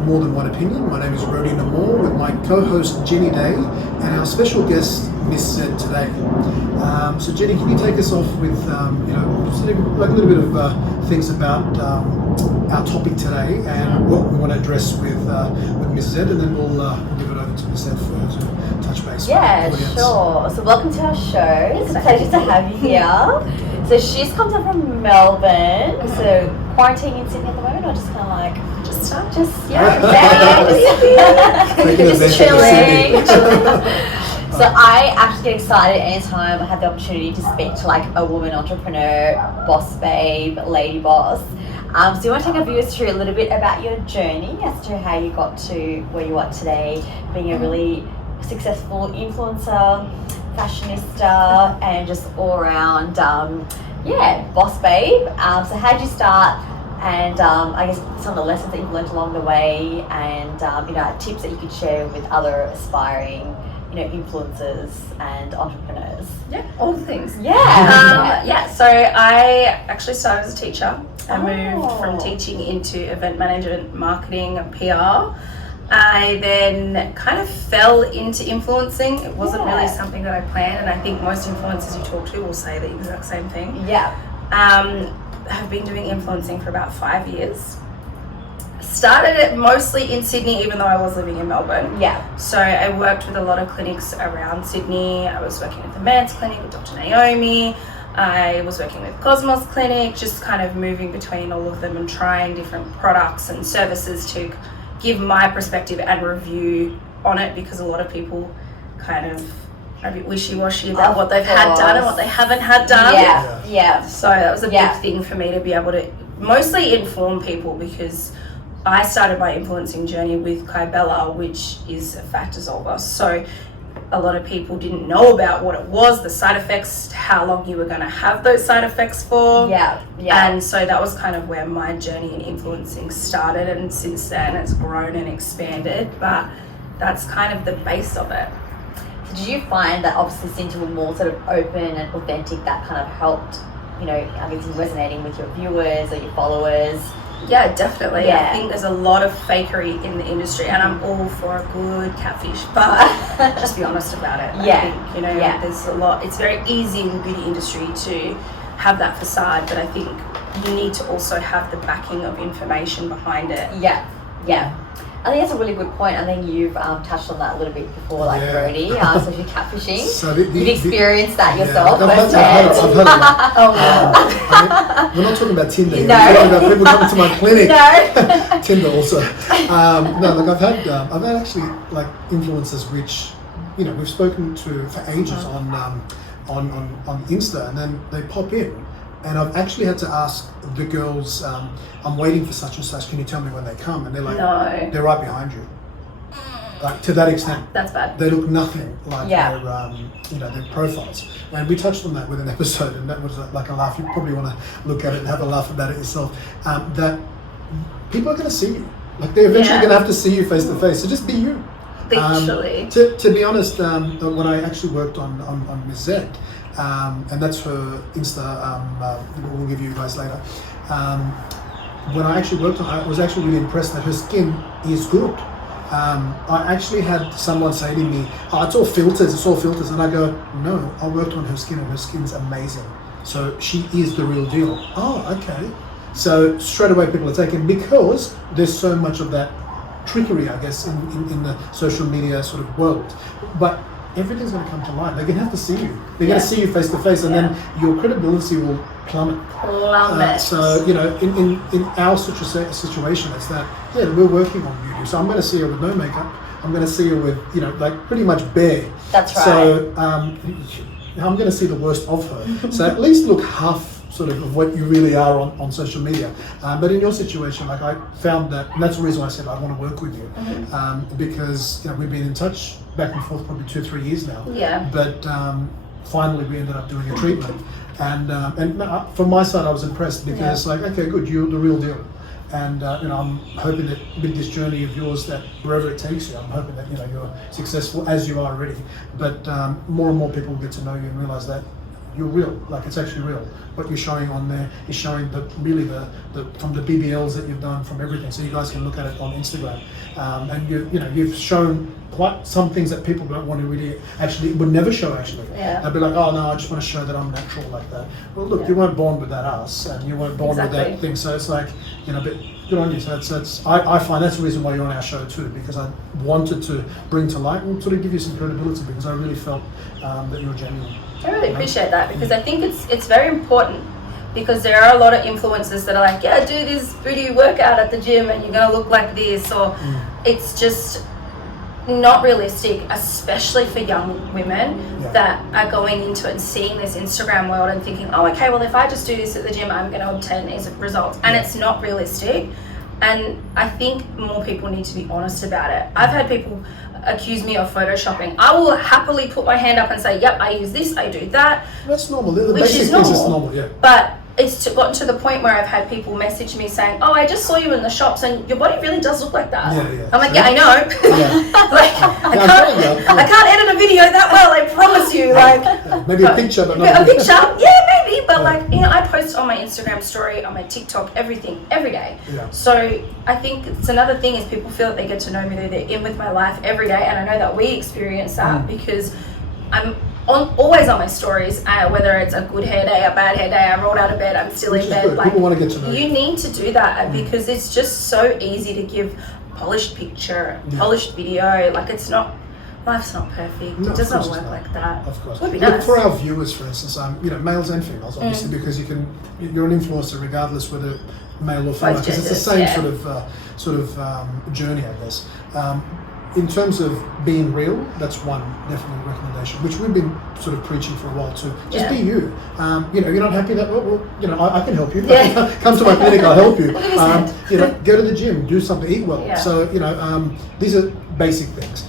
More Than One Opinion. My name is Nupur with my co-host Jinnie Day and our special guest Miss Zedd today. So Jinnie, can you take us off with just like a little bit of things about our topic today and what we want to address with Miss Zedd, and then we'll give it over to Miss Zedd to touch base. Yeah, with the audience. sure. So welcome to our show. It's a pleasure to have you here. So she's come down from Melbourne. So quarantining in Sydney at the moment, or just kind of like just chilling. So I actually get excited anytime I have the opportunity to speak to like a woman entrepreneur, boss babe, lady boss. So you want to take our viewers through a little bit about your journey as to how you got to where you are today, being a really successful influencer, fashionista, and just all around, boss babe. So how did you start? And I guess some of the lessons that you've learned along the way, and tips that you could share with other aspiring, influencers and entrepreneurs. Yeah, all the things. Yeah. So I actually started as a teacher. I moved from teaching into event management, marketing, and PR. I then kind of fell into influencing. It wasn't really something that I planned, and I think most influencers you talk to will say the exact same thing. Yeah. Have been doing influencing for about 5 years. Started it mostly in Sydney, even though I was living in Melbourne. Yeah. So I worked with a lot of clinics around Sydney. I was working with the Man's Clinic with Dr. Naomi. I was working with Cosmetic Clinic, just kind of moving between all of them and trying different products and services to give my perspective and review on it, because a lot of people kind of are a bit wishy-washy about what they've had done and what they haven't had done. Yeah. So that was a big thing for me to be able to mostly inform people, because I started my influencing journey with Kybella, which is a fat dissolver. So a lot of people didn't know about what it was, the side effects, how long you were going to have those side effects for. Yeah. And so that was kind of where my journey in influencing started, and since then it's grown and expanded, but that's kind of the base of it. So did you find that obviously since you were more sort of open and authentic, that kind of helped, I guess, in resonating with your viewers or your followers? Yeah, definitely. Yeah. I think there's a lot of fakery in the industry, and I'm all for a good catfish, but just be honest about it. I think, there's a lot. It's very easy in the beauty industry to have that facade, but I think you need to also have the backing of information behind it. Yeah. I think that's a really good point. I think you've touched on that a little bit before, Brody. So if you're catfishing, So you've experienced that yourself. I've had that. We're not talking about Tinder. We're talking about people coming to my clinic. No. Tinder also. I've had actually influencers which, we've spoken to for ages on Insta, and then they pop in. And I've actually had to ask the girls, I'm waiting for such and such, can you tell me when they come? And they're like, No. They're right behind you. To that extent. That's bad. They look nothing like their profiles. And we touched on that with an episode, and that was like a laugh. You probably want to look at it and have a laugh about it yourself. That people are going to see you. They're eventually going to have to see you face to face. So just be you. Literally. To be honest, when I actually worked on Miss Zedd, and that's her Insta, we'll give you guys later. When I actually worked on her, I was actually really impressed that her skin is good. I actually had someone say to me, it's all filters. And I go, no, I worked on her skin and her skin's amazing. So she is the real deal. Oh, okay. So straight away people are taken, because there's so much of that trickery, I guess, in the social media sort of world. But everything's going to come to light. They're going to have to see you. They're going to see you face to face, and then your credibility will plummet. So, in our situation, it's that, we're working on beauty. So I'm going to see her with no makeup. I'm going to see her with, pretty much bare. That's right. So I'm going to see the worst of her. So at least look half sort of what you really are on social media. But in your situation, I found that, and that's the reason why I said I want to work with you, because we've been in touch back and forth probably 2-3 years now. Yeah. But finally we ended up doing a treatment, and from my side I was impressed, because okay, good, you're the real deal. And I'm hoping that with this journey of yours, that wherever it takes you, I'm hoping that you're successful as you are already. But more and more people will get to know you and realize that you're real. Like it's actually real. What you're showing on there is showing the from the BBLs that you've done, from everything. So you guys can look at it on Instagram, and you've shown quite some things that people don't want to really actually would never show actually. Yeah. They'll be like, oh no, I just want to show that I'm natural like that. Well, look, you weren't born with that ass, and you weren't born with that thing. So it's like, but good on you. So I find that's the reason why you're on our show too, because I wanted to bring to light and sort of give you some credibility, because I really felt that you're genuine. I really appreciate that, because I think it's very important, because there are a lot of influencers that are like, yeah, do this booty workout at the gym and you're gonna look like this, or it's just not realistic, especially for young women that are going into it and seeing this Instagram world and thinking, oh, okay, well, if I just do this at the gym, I'm going to obtain these results. And it's not realistic. And I think more people need to be honest about it. I've had people accuse me of photoshopping. I will happily put my hand up and say, yep, I use this, I do that. That's normal. The which basic is things normal. is normal, yeah. But it's gotten to the point where I've had people message me saying, oh, I just saw you in the shops and your body really does look like that. Yeah. I'm like, yeah, I know. I can't edit a video that well, I promise you. Maybe a picture, but not a picture. Yeah, maybe. But I post on my Instagram story, on my TikTok, everything, every day. Yeah. So I think it's another thing is people feel that they get to know me, that they're in with my life every day. And I know that we experience that because I'm always on my stories, whether it's a good hair day, a bad hair day, I rolled out of bed, I'm still in bed. Good. People want to get to know you. You need to do that because it's just so easy to give polished picture, polished video. Life's not perfect. No, it doesn't work like that. Of course. Would be Look, nice. for our viewers, for instance, males and females, obviously, because you're an influencer regardless whether male or female, because it's the same sort of journey, I guess. In terms of being real, that's one definitely recommendation, which we've been sort of preaching for a while too. Just be you. You're not happy that I can help you. Yeah. Come to my clinic, I'll help you. Go to the gym, do something, eat well. Yeah. So these are basic things.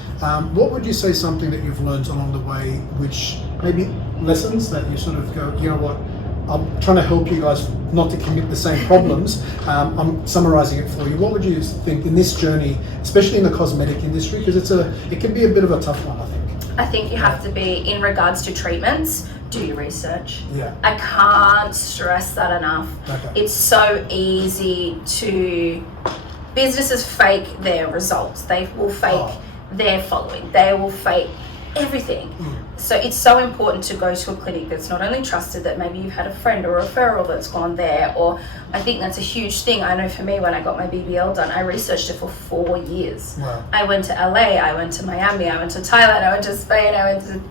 What would you say something that you've learned along the way, which maybe lessons that you sort of go, you know what? I'm trying to help you guys not to commit the same problems. I'm summarizing it for you. What would you think in this journey, especially in the cosmetic industry, because it can be a bit of a tough one, I think. I think you have to be, in regards to treatments, do your research. Yeah. I can't stress that enough. Okay. It's so easy to, businesses fake their results. They will fake their following. They will fake everything. So it's so important to go to a clinic that's not only trusted, that maybe you've had a friend or a referral that's gone there, or I think that's a huge thing. I know for me, when I got my BBL done, I researched it for 4 years. Wow. I went to LA, I went to Miami, I went to Thailand, I went to Spain, I went to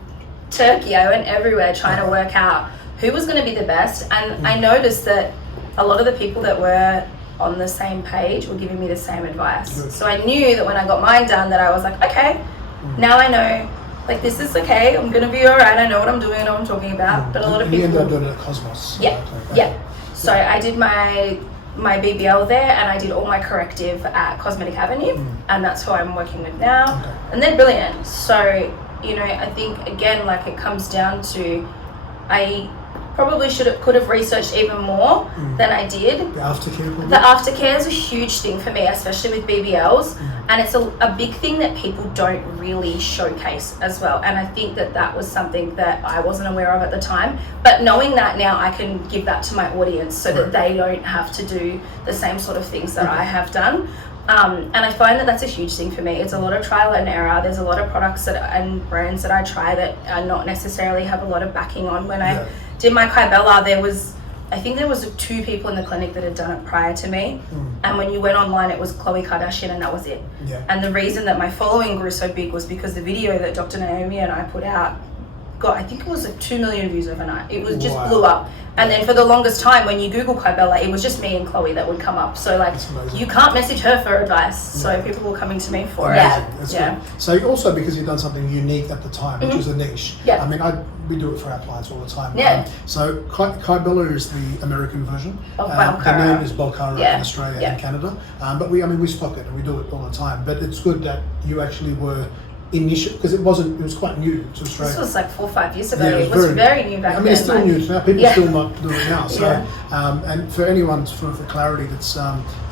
Turkey, I went everywhere trying to work out who was going to be the best. And I noticed that a lot of the people that were on the same page were giving me the same advice. Good. So I knew that when I got mine done, that I was like, okay, now I know, this is okay, I'm gonna be alright, I know what I'm doing, I know what I'm talking about. But a lot of people... You ended up doing it at Cosmos. Yeah. So I did my BBL there, and I did all my corrective at Cosmetic Avenue, and that's who I'm working with now. Okay. And they're brilliant. So, I think, again, it comes down to, I probably could have researched even more than I did. The aftercare. The aftercare is a huge thing for me, especially with BBLs, and it's a big thing that people don't really showcase as well. And I think that was something that I wasn't aware of at the time. But knowing that now, I can give that to my audience so that they don't have to do the same sort of things that I have done. And I find that that's a huge thing for me. It's a lot of trial and error. There's a lot of products and brands that I try that are not necessarily have a lot of backing on. When I did my Kybella, I think there was 2 people in the clinic that had done it prior to me. And when you went online, it was Khloe Kardashian, and that was it. Yeah. And the reason that my following grew so big was because the video that Dr. Naomi and I put out got, I think it was 2 million views overnight. It was just blew up. And then for the longest time, when you Google Kybella, it was just me and Khloe that would come up. So you can't message her for advice. So people were coming to me for it. That's good. So also because you've done something unique at the time, which was a niche. Yeah. I mean, we do it for our clients all the time. Yeah. So Kybella is the American version. Of the name is Bolcara in Australia and Canada. But we stock it and we do it all the time. But it's good that you actually were initial, because it was quite new to Australia. This was 4 or 5 years ago. It was very new back then. I mean, it's still new now. People still not doing it now. So, Yeah. And for anyone, for clarity, that's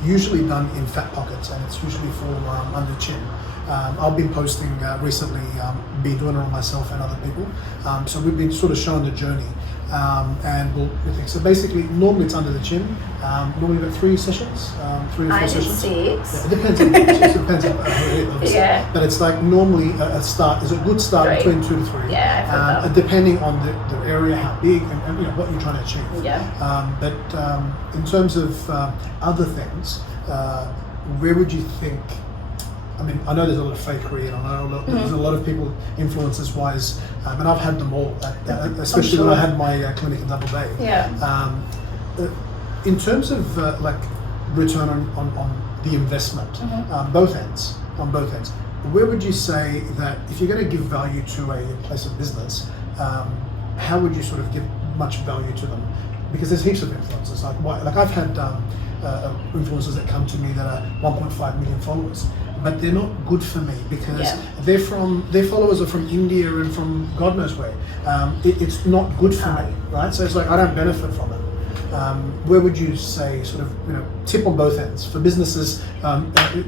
usually done in fat pockets, and it's usually for under chin. I've been posting recently, been doing it on myself and other people. So we've been sort of showing the journey. and we'll think. So basically, normally it's under the chin. Normally about 3 sessions, 3 to 4 I did sessions. 6. Yeah, it depends. It depends on obviously. Yeah. But it's like normally a start is a good start 3. between 2 to 3. Yeah, I've heard that. Depending on the area, how big, and what you're trying to achieve. Yeah. But in terms of other things, where would you think? I mean, I know there's a lot of fakery, and I know there's a lot of people, influencers wise, and I've had them all, especially when I had my clinic in Double Bay. Yeah. In terms of like return on the investment, both ends, where would you say that if you're going to give value to a place of business, how would you sort of give much value to them? Because there's heaps of influencers. Like I've had influencers that come to me that are 1.5 million followers, but they're not good for me because their followers are from India and from God knows where. It's not good for me, right? So it's like I don't benefit from it. Where would you say sort of tip on both ends for businesses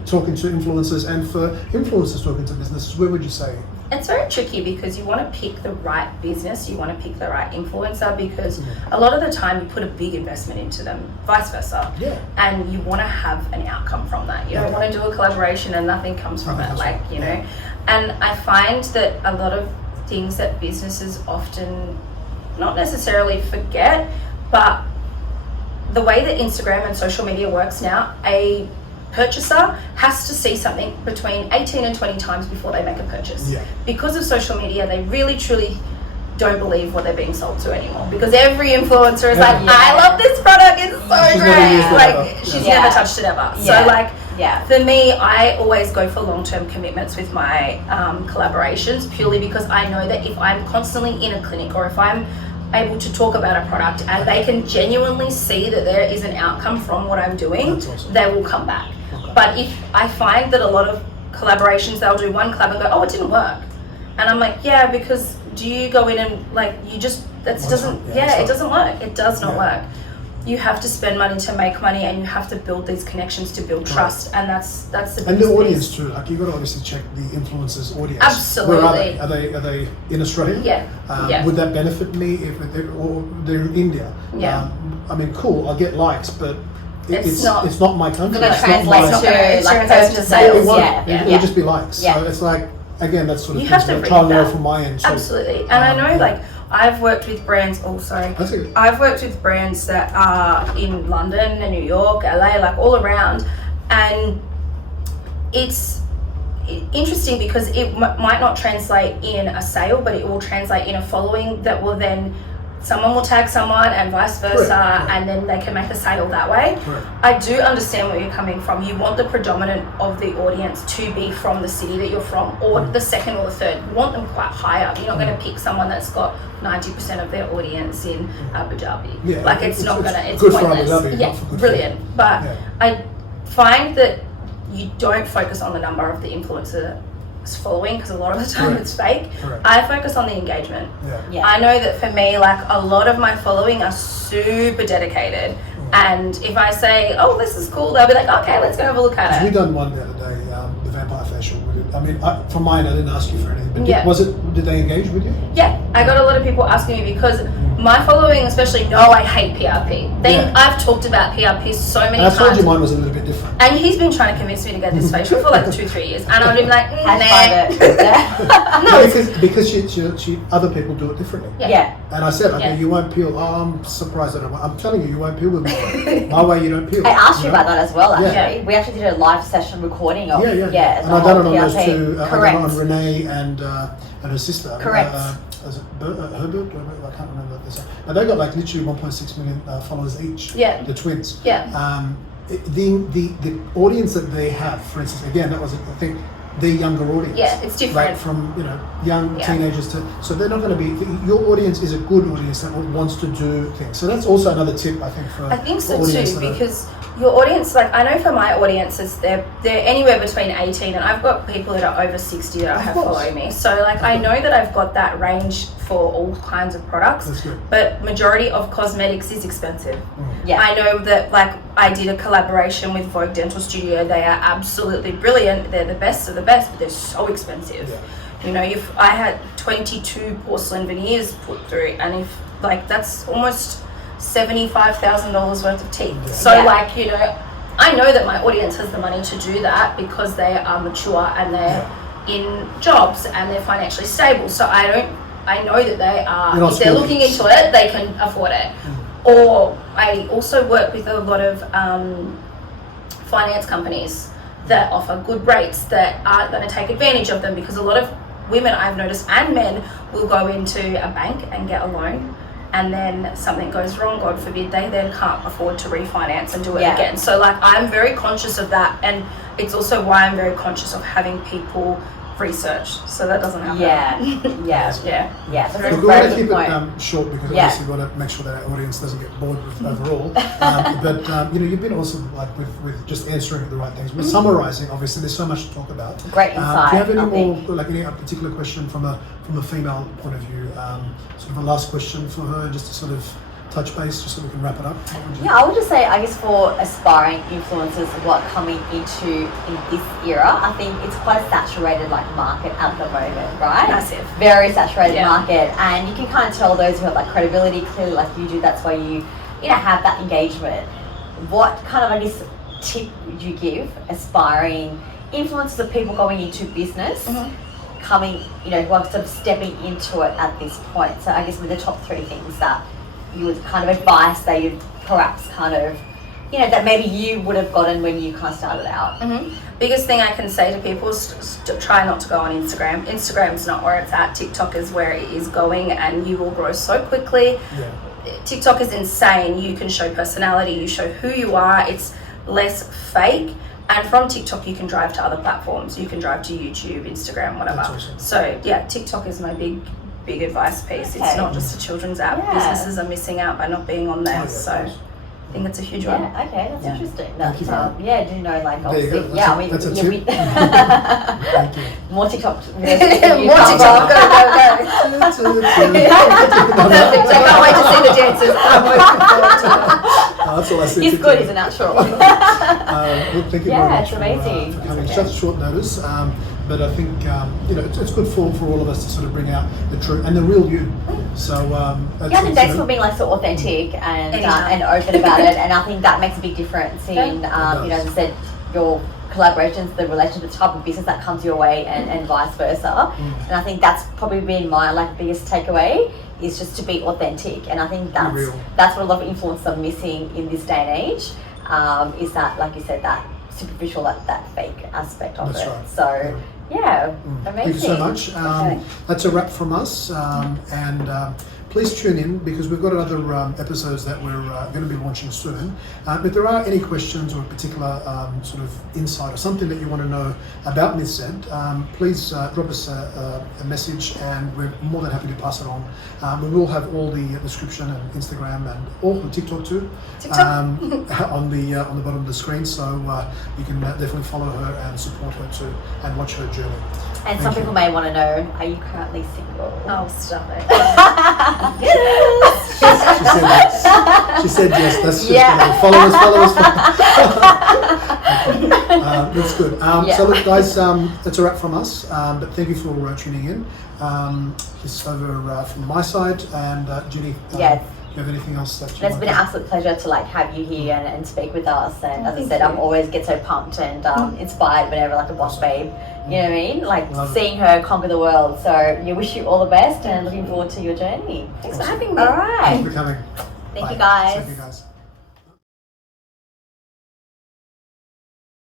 talking to influencers and for influencers talking to businesses? Where would you say? It's very tricky because you want to pick the right business, you want to pick the right influencer, because a lot of the time you put a big investment into them, vice versa, and you want to have an outcome from that. You don't want to do a collaboration and nothing comes from it, know. And I find that a lot of things that businesses often not necessarily forget, but the way that Instagram and social media works now, a purchaser has to see something between 18 and 20 times before they make a purchase. Because of social media, they really truly don't believe what they're being sold to anymore, because every influencer is like, I love this product, it's so great, like she's never touched it ever. So for me, I always go for long-term commitments with my collaborations, purely because I know that if I'm constantly in a clinic, or if I'm able to talk about a product and they can genuinely see that there is an outcome from what I'm doing, they will come back. But if I find that a lot of collaborations, they'll do one collab and go, oh, it didn't work. And I'm like, yeah, because do you go in and like, you just, it doesn't work. It does not work. You have to spend money to make money, and you have to build these connections to build trust, and that's the biggest and the audience piece. too. Like you've got to obviously check the influencers' audience. Absolutely. Where are they? Are they in Australia? Yeah. Would that benefit me if or they're in India? I mean, cool. I'll get likes, but it's not my country. It's not translate to like to sales. It will just be likes. So it's like, again, that's sort of you have to trial and error from my end. So, absolutely. And I know like I've worked with brands, I've worked with brands that are in London and New York, LA, like all around, and it's interesting because it might not translate in a sale, but it will translate in a following that will then, someone will tag someone and vice versa, and then they can make a sale that way. I do understand where you're coming from. You want the predominant of the audience to be from the city that you're from, or the second or the third. You want them quite higher. You're not going to pick someone that's got 90% of their audience in Abu Dhabi. It's good pointless. For Abu Dhabi, Brilliant. But I find that you don't focus on the number of the influencer following, because a lot of the time it's fake. I focus on the engagement. I know that for me, like a lot of my following are super dedicated, and if I say, oh, this is cool, they'll be like, okay, let's go have a look at it. We done one the other day, the vampire facial. I mean, from mine, I didn't ask you for anything, but did they engage with you? I got a lot of people asking me, because my following especially know I hate PRP. I've talked about PRP so many times. I told you mine was a little bit different. And he's been trying to convince me to get this facial for like 2-3 years, and I've been like, no, because she other people do it differently. And I said, okay, you won't peel. Oh, I'm surprised that I'm telling you won't peel with my way. My way, you don't peel. I asked you about that as well. Actually, we actually did a live session recording of and I done it on those two. I done it on Renee and her sister. Correct. Is it Herbert? I can't remember this. And they got like literally 1.6 million followers each. The twins. The audience that they have, for instance, again, that was I think their younger audience. It's different. Like from young teenagers to, so they're not going to be. Your audience is a good audience that wants to do things. So that's also another tip, I think, for. I think so too, because your audience, like I know for my audiences, they're anywhere between 18, and I've got people that are over 60 that I have following me. So like I know that I've got that range for all kinds of products. That's good. But majority of cosmetics is expensive. I know that like I did a collaboration with Vogue Dental Studio. They are absolutely brilliant. They're the best of the best, but they're so expensive. I had 22 porcelain veneers put through, and if like that's almost $75,000 worth of teeth. Yeah. So Yeah. like, you know, I know that my audience has the money to do that because they are mature and they're in jobs and they're financially stable. So I know that they are, if they're looking into it, they can afford it. Or I also work with a lot of finance companies that offer good rates that aren't going to take advantage of them, because a lot of women I've noticed, and men, will go into a bank and get a loan, and then something goes wrong, God forbid, they then can't afford to refinance and do it again. So like, I'm very conscious of that, and it's also why I'm very conscious of having people research, so that doesn't happen. Yeah. That's a Look, we want to very keep good point. it short, because obviously we want to make sure that our audience doesn't get bored with overall. But you know, you've been awesome, like with just answering the right things. We're summarising. Obviously, there's so much to talk about. Great insight. Do you have any more, like any particular question from a female point of view? Sort of a last question for her, just to sort of touch base, just so we can wrap it up. Yeah, I would just say, I guess for aspiring influencers, what coming into in this era, I think it's quite a saturated like market at the moment, right? Massive. Very saturated market, and you can kind of tell those who have like credibility, clearly like you do, that's why you know, have that engagement. What kind of, I guess, tip would you give aspiring influencers of people going into business, coming, you know, who are sort of stepping into it at this point? So I guess with the top 3 things that you would kind of advise they would perhaps kind of, you know, that maybe you would have gotten when you kind of started out? Biggest thing I can say to people is try not to go on Instagram. Instagram's not where it's at. TikTok is where it is going, and you will grow so quickly. TikTok is insane. You can show personality, you show who you are. It's less fake. And from TikTok, you can drive to other platforms. You can drive to YouTube, Instagram, whatever. Awesome. So yeah, TikTok is my big advice piece. Okay. It's not just a children's app. Businesses are missing out by not being on there. So I think it's a huge one. Yeah, okay, that's interesting. Thank you. Yeah, do you know, like, There you go. obviously, That's a we tip. Thank you. more TikTok videos. More TikTok. Go. Perfect. I can't wait to see the dances. That's all I see. He's good, he's a natural. Well, thank you very much it's amazing. for coming. Such short notice, but I think you know, it's good for all of us to sort of bring out the true and the real you. So and thanks for being like so authentic and open about it, and I think that makes a big difference in you know, as I said, your collaborations, the relationship, the type of business that comes your way, and vice versa. And I think that's probably been my like biggest takeaway, is just to be authentic. And I think that's what a lot of influencers are missing in this day and age, is that, like you said, that superficial, that fake aspect of it. Right. So amazing. Thank you so much. That's a wrap from us, and please tune in, because we've got other episodes that we're going to be launching soon. If there are any questions or a particular sort of insight or something that you want to know about Miss Zedd, please drop us a message, and we're more than happy to pass it on. We will have all the description and Instagram and all TikTok too on the bottom of the screen, so you can definitely follow her and support her too, and watch her journey. And some people may want to know, are you currently single? Oh, stop it. She said yes. That's just follow us. That's good. So look, guys, that's a wrap from us. But thank you for tuning in. It's over from my side, and Jinnie. Do you have anything else that you It's been an absolute pleasure to like have you here and speak with us. And as I said, I'm always get so pumped and inspired whenever like a boss babe, you know what I mean? Like seeing her conquer the world. So you wish you all the best, and looking forward to your journey. Thanks for having me. All right. Thanks for coming. Thank you guys. Thank you guys.